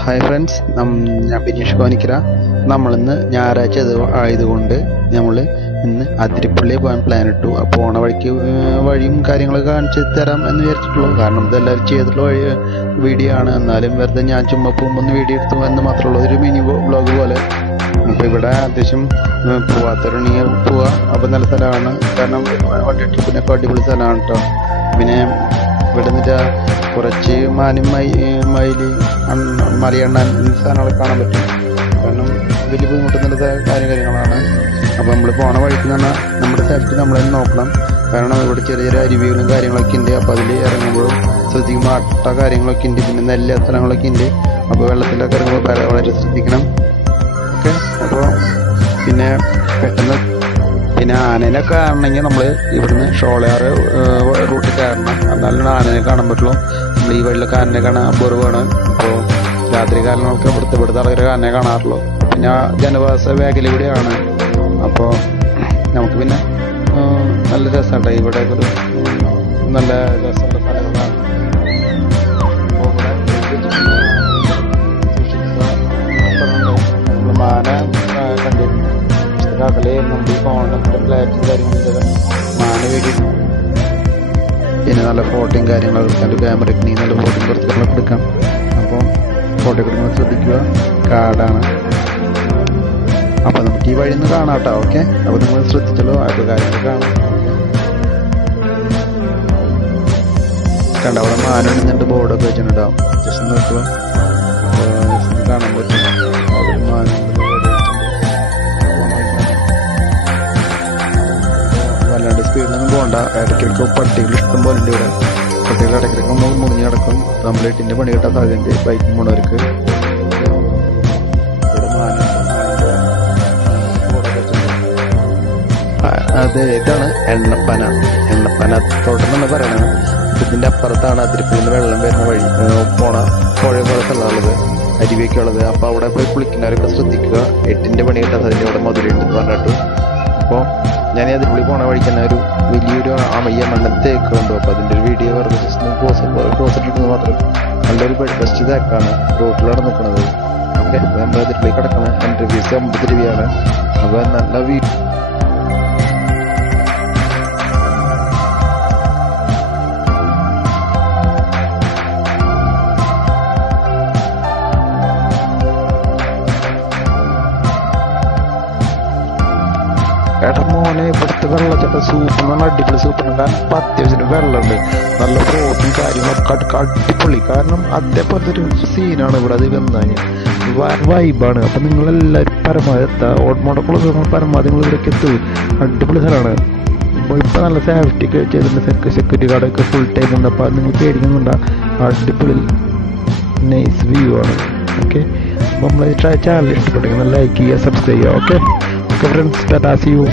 Hi friends, ഞാൻ ബിനീഷ് കോനിക്കര. നമ്മളിന്ന് ഞായറാഴ്ച ആയതുകൊണ്ട് നമ്മൾ ഇന്ന് അതിരപ്പള്ളി പോകാൻ പ്ലാൻ ഇട്ടു. അപ്പോൾ പോണ വഴിയും കാര്യങ്ങളൊക്കെ കാണിച്ച് തരാം എന്ന് വിചാരിച്ചിട്ടുള്ളൂ. കാരണം ഇതെല്ലാവരും ചെയ്തിട്ടുള്ള വീഡിയോ ആണ്. എന്നാലും വെറുതെ ഞാൻ ചുമ്മാ പോകുമ്പോൾ ഒന്ന് വീഡിയോ എടുത്തു എന്ന് മാത്രമുള്ള ഒരു മിനി വ്ളോഗ് പോലെ. അപ്പോൾ ഇവിടെ അത്യാവശ്യം പോവാത്തവരുണ്ടെങ്കിൽ പോവുക. അപ്പോൾ നല്ല സ്ഥലമാണ്. കാരണം വണ്ടി ട്രിപ്പിനൊക്കെ അടിപൊളി സ്ഥലമാണ് കേട്ടോ. പിന്നെ ഇവിടെ നിന്നിട്ട് കുറച്ച് മാനും മയില് മലയണ്ണാൻ സാധനങ്ങളൊക്കെ കാണാൻ പറ്റും. കാരണം വലിയ ബുദ്ധിമുട്ടുന്ന കാര്യങ്ങളാണ്. അപ്പോൾ നമ്മൾ പോണ വഴിക്ക് എന്ന് പറഞ്ഞാൽ നമ്മുടെ സേഫ്റ്റി നമ്മൾ തന്നെ നോക്കണം. കാരണം ഇവിടെ ചെറിയ ചെറിയ അരുവികളും കാര്യങ്ങളൊക്കെ ഉണ്ട്. അപ്പോൾ അതിൽ ഇറങ്ങുമ്പോഴും ശ്രദ്ധിക്കുമ്പോൾ അട്ട കാര്യങ്ങളൊക്കെ ഉണ്ട്. പിന്നെ നെല്ല സ്ഥലങ്ങളൊക്കെ ഉണ്ട്. അപ്പോൾ വെള്ളത്തിലൊക്കെ ഇറങ്ങുമ്പോൾ വളരെ ശ്രദ്ധിക്കണം. ഓക്കെ. അപ്പോൾ പിന്നെ പെട്ടെന്ന് പിന്നെ ആനേനൊക്കെ കാണണമെങ്കിൽ നമ്മൾ ഇവിടുന്ന് ഷോളയാറ് റൂട്ടിൽ കയറണം. എന്നാലും ആനനെ കാണാൻ പറ്റുള്ളൂ. നമ്മൾ ഈ വഴിയിലൊക്കെ ആനനെ കാണാൻ അപൂർവമാണ്. അപ്പോൾ രാത്രി കാലങ്ങളൊക്കെ ഇവിടുത്തെ ആളുകൾ ആനയെ കാണാറുള്ളൂ. പിന്നെ ജനവാസ മേഖല കൂടിയാണ്. അപ്പോൾ നമുക്ക് പിന്നെ നല്ല രസമുണ്ട്. ഇവിടെ ഒരു നല്ല രസമുള്ള സ്ഥലങ്ങളാണ്. നമ്മൾ മാന കണ്ടിരുന്നു. അകലെ നമ്മൾ ഫോണിൻ്റെ ഫ്ലാറ്റും കാര്യങ്ങളൊക്കെ മാന വേണ്ടിയിട്ട്. പിന്നെ നല്ല ഫോട്ടോയും കാര്യങ്ങളൊക്കെ എടുക്കാൻ ക്യാമറയ്ക്ക് നല്ല ഫോട്ടോയും കുറച്ചൊക്കെ എടുക്കാം. അപ്പോൾ ഫോട്ടോ എടുക്കുമ്പോൾ ശ്രദ്ധിക്കുക. കാടാണ്. അപ്പോൾ നമുക്ക് ഈ വഴി നിന്ന് കാണാം കേട്ടോ. ഓക്കെ. അപ്പോൾ നിങ്ങൾ ശ്രദ്ധിച്ചല്ലോ. അപ്പോൾ കാര്യങ്ങൾ കാണാം. കണ്ട അവിടെ മാന നിന്നിട്ട് ബോർഡൊക്കെ വെച്ചിട്ടുണ്ടാവും. ജസ്റ്റ് നോക്കുക. കാണാൻ പറ്റും. അവിടെ മാന വല്ലാണ്ട് സ്പീഡിലൊന്നും പോകണ്ട. ഇടയ്ക്കിടയ്ക്ക് പട്ടികൾ ഇഷ്ടം പോലെ ഉണ്ട് ഇവിടെ. പട്ടികൾ ഇടയ്ക്കിടയ്ക്ക് മുറിഞ്ഞ് കിടക്കും. കംപ്ലീറ്റിൻ്റെ പണി കിട്ടാൻ സാധ്യതയുണ്ട് ബൈക്കിൽ പോണവർക്ക്. അതെ, ഇതാണ് എണ്ണപ്പന തോട്ടം എന്നാണ് പറയണത്. ഇതിൻ്റെ അപ്പുറത്താണ് അതിരപ്പള്ളിയിൽ വെള്ളം വരുന്ന വഴി പോണ പുഴ പോലെ സ്ഥലമുള്ളത്, അരുവിയൊക്കെ ഉള്ളത്. അപ്പോൾ അവിടെ പോയി കുളിക്കുന്നവരൊക്കെ ശ്രദ്ധിക്കുക. 8ൻ്റെ പണി കിട്ടാൻ സാധ്യത ഇവിടെ മധുരയുണ്ടെന്ന് പറഞ്ഞിട്ട്. അപ്പോൾ ഞാൻ അതിരപ്പള്ളി പോണ വഴിക്ക് തന്നെ ഒരു വലിയൊരു മണ്ണ തേക്ക് കണ്ടു. അപ്പോൾ അതിൻ്റെ ഒരു വീഡിയോ വെറുതെ പോസ്റ്റ് ഇട്ടെന്ന് മാത്രം. നല്ലൊരു ബെസ്റ്റ് തേക്കാണ്. റോട്ടിലാണ് നിൽക്കുന്നത്. ഓക്കെ. നമ്മൾ അതിരപ്പള്ളി കിടക്കണം. എൻട്രി ഫീസ് 50 രൂപയാണ്. അപ്പോൾ നല്ല ഏട്ടാ മോനെ ഇവിടുത്തെ വെള്ളച്ചാട്ടം സൂപ്പർ എന്ന് പറഞ്ഞാൽ അടിപൊളി സൂപ്പറാണ്. കാരണം ഇപ്പം അത്യാവശ്യം വെള്ളമുണ്ട്. നല്ല ഫോട്ടും കാര്യങ്ങളൊക്കെ അടിപൊളി. കാരണം അതേപോലത്തെ ഒരു സീനാണ് ഇവിടെ. അത് വന്നാൽ വൈബാണ്. അപ്പം നിങ്ങളെല്ലാവരും പരമാവധി എത്തുക. ഓട്ടോമോട്ടോക്കുള്ള പരമാവധി നിങ്ങൾ ഇവിടേക്ക് എത്തും. അടിപൊളി സ്ഥലമാണ്. അപ്പോൾ ഇപ്പം നല്ല സേഫ്റ്റി ഒക്കെ ചെയ്തിട്ടുണ്ട്. സെക്യൂരിറ്റി ഗാർഡൊക്കെ ഫുൾ ടൈം ഉണ്ട്. അപ്പോൾ അത് നിങ്ങൾ പേടിക്കുന്നുണ്ടാ. അടിപൊളി നൈസ് വ്യൂ ആണ്. ഓക്കെ. അപ്പോൾ നമ്മൾ ചാനൽ ഇഷ്ടപ്പെട്ടെങ്കിൽ ലൈക്ക് ചെയ്യുക, സബ്സ്ക്രൈബ് ചെയ്യുക. Okay. Okay friends, tata, see you.